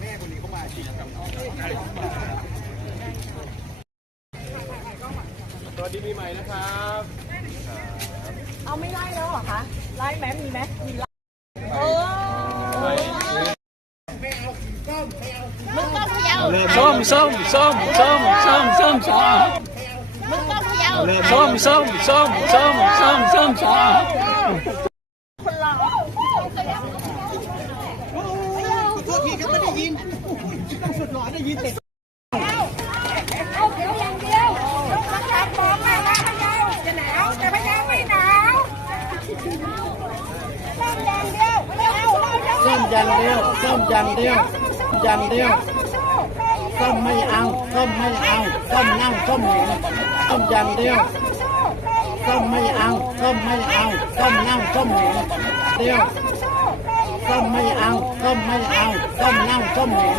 แม่คนนี้เข้ามาจริงสวัสดีปีใหม่นะครับเอาไม่ไล่แล้วเหรอคะไล่ไหมมีไหมมีไล่มึงก็เที่ยวส้มส้มส้มส้มส้มส้มส้มมึงก็เที่ยวส้มส้มส้มส้มส้มส้มส้มคนเราโทษทีครับไม่ได้ยินต้องสุดหล่อได้ยินเด็กเอาเดี๋ยวอย่างเดียวต้องการบอกแม่ว่าพะเยาจะหนาวแต่พะเยาไม่หนาวส้มอย่างเดียวส้มอย่างเดียวส้มอย่างเดียวอย่างเดียวส้มไม่เอาส้มไม่เอาส้มนั่งส้มหนีส้มอย่างเดียวส้มไม่เอาส้มไม่เอาส้มนั่งส้มหนีเดียวส้มไม่เอาส้มไม่เอาส้มนั่งส้มหนี